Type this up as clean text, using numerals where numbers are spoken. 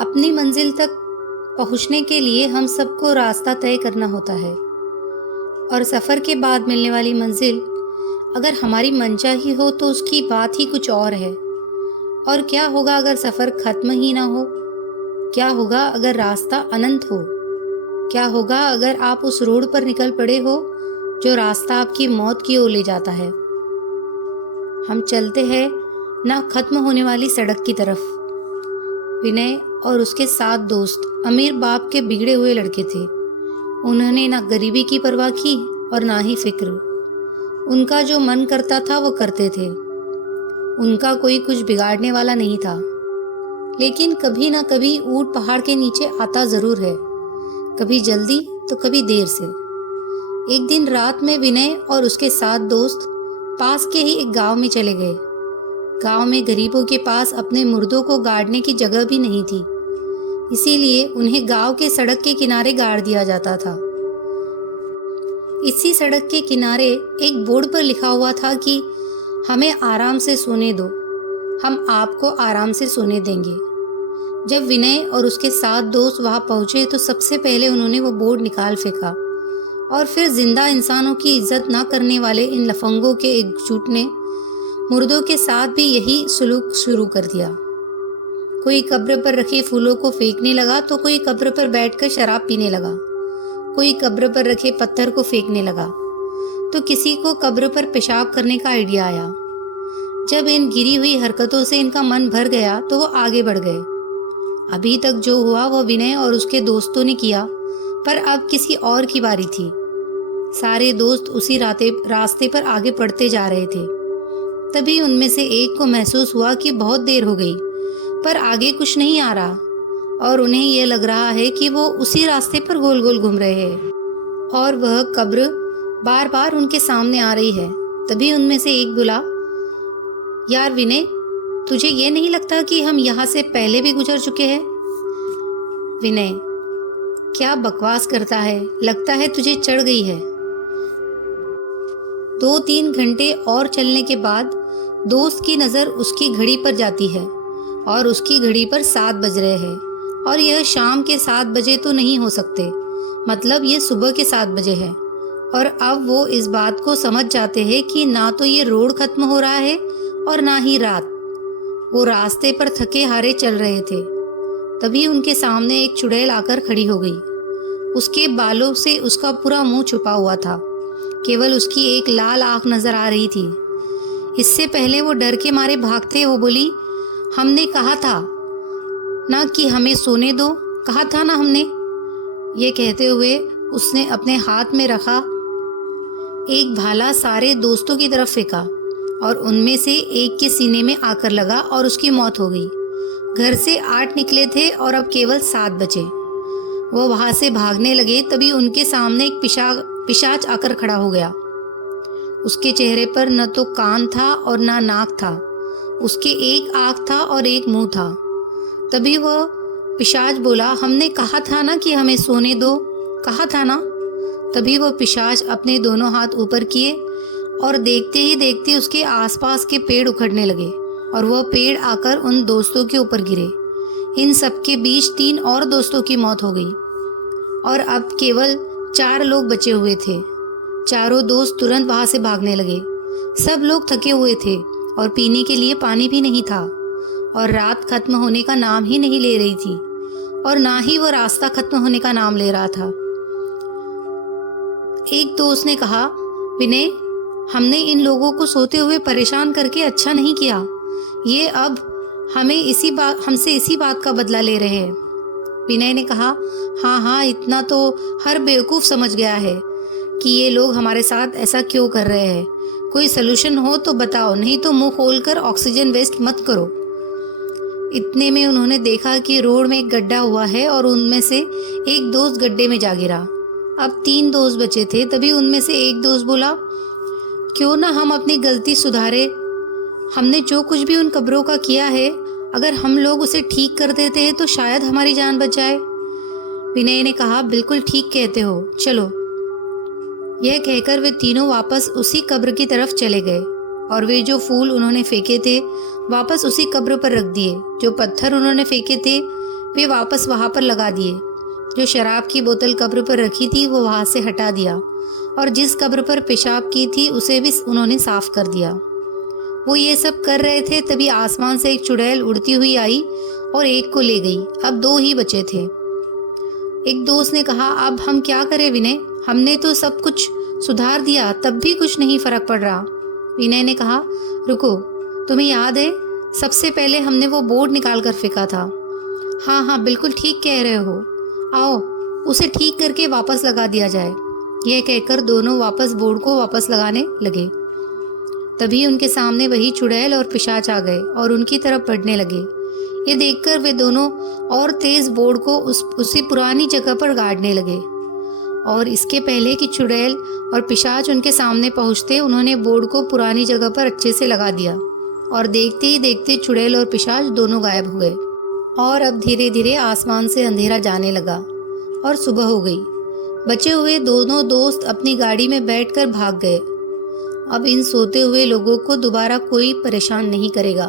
अपनी मंजिल तक पहुंचने के लिए हम सबको रास्ता तय करना होता है और सफ़र के बाद मिलने वाली मंजिल अगर हमारी मनचाही हो तो उसकी बात ही कुछ और है। और क्या होगा अगर सफ़र ख़त्म ही ना हो? क्या होगा अगर रास्ता अनंत हो? क्या होगा अगर आप उस रोड पर निकल पड़े हो जो रास्ता आपकी मौत की ओर ले जाता है? हम चलते हैं ना ख़त्म होने वाली सड़क की तरफ। विनय और उसके 7 दोस्त अमीर बाप के बिगड़े हुए लड़के थे। उन्होंने ना गरीबी की परवाह की और ना ही फिक्र। उनका जो मन करता था वो करते थे। उनका कोई कुछ बिगाड़ने वाला नहीं था। लेकिन कभी ना कभी ऊंट पहाड़ के नीचे आता ज़रूर है, कभी जल्दी तो कभी देर से। एक दिन रात में विनय और उसके 7 दोस्त पास के ही एक गांव में चले गए। गांव में गरीबों के पास अपने मुर्दों को गाड़ने की जगह भी नहीं थी, इसीलिए उन्हें गांव के सड़क के किनारे गाड़ दिया जाता था। इसी सड़क के किनारे एक बोर्ड पर लिखा हुआ था कि हमें आराम से सोने दो, हम आपको आराम से सोने देंगे। जब विनय और उसके 7 दोस्त वहां पहुंचे तो सबसे पहले उन्होंने वो बोर्ड निकाल फेंका और फिर जिंदा इंसानों की इज्जत ना करने वाले इन लफंगों के एकजुट ने मुर्दों के साथ भी यही सलूक शुरू कर दिया। कोई कब्र पर रखे फूलों को फेंकने लगा तो कोई कब्र पर बैठकर शराब पीने लगा। कोई कब्र पर रखे पत्थर को फेंकने लगा तो किसी को कब्र पर पेशाब करने का आइडिया आया। जब इन गिरी हुई हरकतों से इनका मन भर गया तो वो आगे बढ़ गए। अभी तक जो हुआ वो विनय और उसके दोस्तों ने किया, पर अब किसी और की बारी थी। सारे दोस्त उसी रास्ते पर आगे बढ़ते जा रहे थे। तभी उनमें से एक को महसूस हुआ कि बहुत देर हो गई पर आगे कुछ नहीं आ रहा और उन्हें यह लग रहा है कि वो उसी रास्ते पर गोल गोल घूम रहे हैं और वह कब्र बार बार उनके सामने आ रही है। तभी उनमें से एक बोला, यार विनय, तुझे ये नहीं लगता कि हम यहाँ से पहले भी गुजर चुके हैं? विनय, क्या बकवास करता है, लगता है तुझे चढ़ गई है। 2-3 घंटे और चलने के बाद दोस्त की नज़र उसकी घड़ी पर जाती है और उसकी घड़ी पर 7 बज रहे हैं और यह शाम के 7 बजे तो नहीं हो सकते, मतलब ये सुबह के 7 बजे है। और अब वो इस बात को समझ जाते हैं कि ना तो ये रोड खत्म हो रहा है और ना ही रात। वो रास्ते पर थके हारे चल रहे थे। तभी उनके सामने एक चुड़ैल आकर खड़ी हो गई। उसके बालों से उसका पूरा मुंह छुपा हुआ था, केवल उसकी एक लाल आंख नजर आ रही थी। इससे पहले वो डर के मारे भागते वो बोली, हमने कहा था ना कि हमें सोने दो, कहा था ना हमने। ये कहते हुए उसने अपने हाथ में रखा एक भाला सारे दोस्तों की तरफ फेंका और उनमें से एक के सीने में आकर लगा और उसकी मौत हो गई। घर से 8 निकले थे और अब केवल 7 बचे। वो वहां से भागने लगे तभी उनके सामने एक पिशाच आकर खड़ा हो गया। उसके चेहरे पर न तो कान था और ना नाक था, उसके एक आँख था और एक मुंह था। तभी वह पिशाच बोला, हमने कहा था ना कि हमें सोने दो, कहा था ना। तभी वह पिशाच अपने दोनों हाथ ऊपर किए और देखते ही देखते उसके आसपास के पेड़ उखड़ने लगे और वह पेड़ आकर उन दोस्तों के ऊपर गिरे। इन सब के बीच 3 और दोस्तों की मौत हो गई और अब केवल 4 लोग बचे हुए थे। चारों दोस्त तुरंत वहां से भागने लगे। सब लोग थके हुए थे और पीने के लिए पानी भी नहीं था और रात खत्म होने का नाम ही नहीं ले रही थी और ना ही वो रास्ता खत्म होने का नाम ले रहा था। एक दोस्त ने कहा, विनय, हमने इन लोगों को सोते हुए परेशान करके अच्छा नहीं किया। ये अब हमसे इसी बात का बदला ले रहे हैं। विनय ने कहा, हाँ, इतना तो हर बेवकूफ़ समझ गया है कि ये लोग हमारे साथ ऐसा क्यों कर रहे हैं। कोई सलूशन हो तो बताओ, नहीं तो मुंह खोलकर ऑक्सीजन वेस्ट मत करो। इतने में उन्होंने देखा कि रोड में एक गड्ढा हुआ है और उनमें से एक दोस्त गड्ढे में जा गिरा। अब 3 दोस्त बचे थे। तभी उनमें से एक दोस्त बोला, क्यों ना हम अपनी गलती सुधारे। हमने जो कुछ भी उन कब्रों का किया है, अगर हम लोग उसे ठीक कर देते हैं तो शायद हमारी जान बच जाए। विनय ने कहा, बिल्कुल ठीक कहते हो, चलो। यह कहकर वे तीनों वापस उसी कब्र की तरफ चले गए और वे जो फूल उन्होंने फेंके थे वापस उसी कब्र पर रख दिए। जो पत्थर उन्होंने फेंके थे वे वापस वहाँ पर लगा दिए। जो शराब की बोतल कब्र पर रखी थी वो वहाँ से हटा दिया और जिस कब्र पर पेशाब की थी उसे भी उन्होंने साफ कर दिया। वो ये सब कर रहे थे तभी आसमान से एक चुड़ैल उड़ती हुई आई और एक को ले गई। अब 2 ही बचे थे। एक दोस्त ने कहा, अब हम क्या करें विनय, हमने तो सब कुछ सुधार दिया तब भी कुछ नहीं फर्क पड़ रहा। विनय ने कहा, रुको, तुम्हें याद है सबसे पहले हमने वो बोर्ड निकाल कर फेंका था। हाँ हाँ बिल्कुल ठीक कह रहे हो, आओ उसे ठीक करके वापस लगा दिया जाए। यह कहकर दोनों वापस बोर्ड को वापस लगाने लगे। तभी उनके सामने वही चुड़ैल और पिशाच आ गए और उनकी तरफ बढ़ने लगे। ये देखकर वे दोनों और तेज बोर्ड को उसी पुरानी जगह पर गाड़ने लगे और इसके पहले कि चुड़ैल और पिशाच उनके सामने पहुंचते उन्होंने बोर्ड को पुरानी जगह पर अच्छे से लगा दिया और देखते ही देखते चुड़ैल और पिशाच दोनों गायब हो गए। और अब धीरे धीरे आसमान से अंधेरा जाने लगा और सुबह हो गई। बचे हुए दोनों दोस्त अपनी गाड़ी में बैठकर भाग गए। अब इन सोते हुए लोगों को दोबारा कोई परेशान नहीं करेगा।